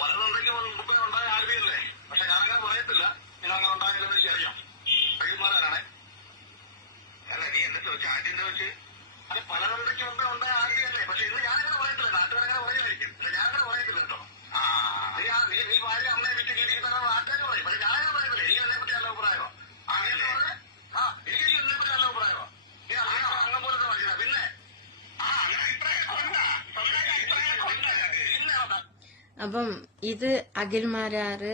പലതന്ത്രയ്ക്ക് മുമ്പേ ഉണ്ടായ ആൽബിയല്ലേ. പക്ഷെ ഞാനങ്ങനെ പറയത്തില്ല. ഇങ്ങനെ ഉണ്ടാകില്ലെന്ന് എനിക്കറിയാം. അഖിൽമാരാണേ. അല്ല, നീ എന്താ ചോദിച്ചു? ആദ്യം ചോദിച്ചു. അത് പലതന്ത്രയ്ക്ക് മുമ്പേ ഉണ്ടായ ആൽബിയല്ലേ. പക്ഷെ ഇന്ന് ഞാനങ്ങനെ പറയത്തില്ല. നാട്ടുകാരങ്ങനെ പറയുമായിരിക്കും. പക്ഷെ ഞാനങ്ങനെ പറയത്തില്ല കേട്ടോ. നീ ഭാര്യ അമ്മയെ വിറ്റ് ജീവിക്കുന്ന നാട്ടുകാർ പറയും. പക്ഷെ ഞാനങ്ങനെ പറയത്തില്ല. എനിക്ക് അതിനെ പറ്റി നല്ല അഭിപ്രായമോ. എനിക്ക് ഇതിനെ പറ്റി നല്ല അഭിപ്രായമോ. നീ അങ്ങം പോലത്തെ മനുഷ്യനാ. പിന്നെ അപ്പം ഇത് അഖിൽമാരാറ്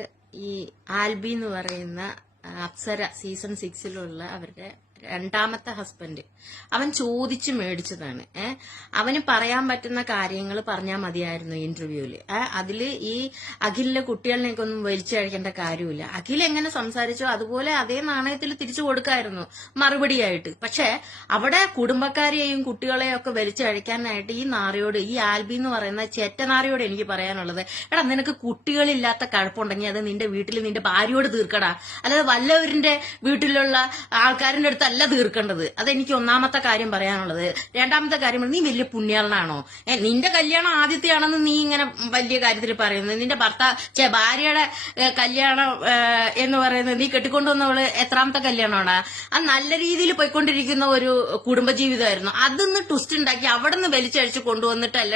ഈ ആൽബി എന്ന് പറയുന്ന അപ്സര സീസൺ 6 അവരുടെ രണ്ടാമത്തെ ഹസ്ബൻഡ് അവൻ ചോദിച്ചു മേടിച്ചതാണ്. അവന് പറയാൻ പറ്റുന്ന കാര്യങ്ങൾ പറഞ്ഞാൽ മതിയായിരുന്നു ഇന്റർവ്യൂല്. അതില് ഈ അഖിലിലെ കുട്ടികളിനെയൊക്കെ ഒന്നും വലിച്ചഴിക്കേണ്ട കാര്യമില്ല. അഖിൽ എങ്ങനെ സംസാരിച്ചോ അതുപോലെ അതേ നാണയത്തിൽ തിരിച്ചു കൊടുക്കായിരുന്നു മറുപടിയായിട്ട്. പക്ഷെ അവിടെ കുടുംബക്കാരെയും കുട്ടികളെയും ഒക്കെ വലിച്ചഴിക്കാനായിട്ട് ഈ നാറിയോട്, ഈ ആൽബി എന്ന് പറയുന്ന ചെറ്റനാറിയോട് എനിക്ക് പറയാനുള്ളത്, എടാ നിനക്ക് കുട്ടികളില്ലാത്ത കഴപ്പുണ്ടെങ്കിൽ അത് നിന്റെ വീട്ടിൽ നിന്റെ ഭാര്യയോട് തീർക്കടാ. അല്ലാതെ വല്ലവരിന്റെ വീട്ടിലുള്ള ആൾക്കാരുടെ അടുത്ത് അല്ല തീർക്കേണ്ടത്. അതെനിക്ക് ഒന്നാമത്തെ കാര്യം പറയാനുള്ളത്. രണ്ടാമത്തെ കാര്യം, നീ വലിയ പുണ്യാളനാണോ? നിന്റെ കല്യാണം ആദ്യത്തെയാണെന്ന് നീ ഇങ്ങനെ വലിയ കാര്യത്തിൽ പറയുന്നത്. നിന്റെ ഭാര്യയുടെ കല്യാണം എന്ന് പറയുന്നത് നീ കെട്ടിക്കൊണ്ടുവന്നവള് എത്രാമത്തെ കല്യാണമാണ്? അത് നല്ല രീതിയിൽ പോയിക്കൊണ്ടിരിക്കുന്ന ഒരു കുടുംബജീവിതമായിരുന്നു. അതൊന്ന് ട്വിസ്റ്റ് ഉണ്ടാക്കി അവിടെ നിന്ന് വലിച്ചഴിച്ച് കൊണ്ടുവന്നിട്ടല്ല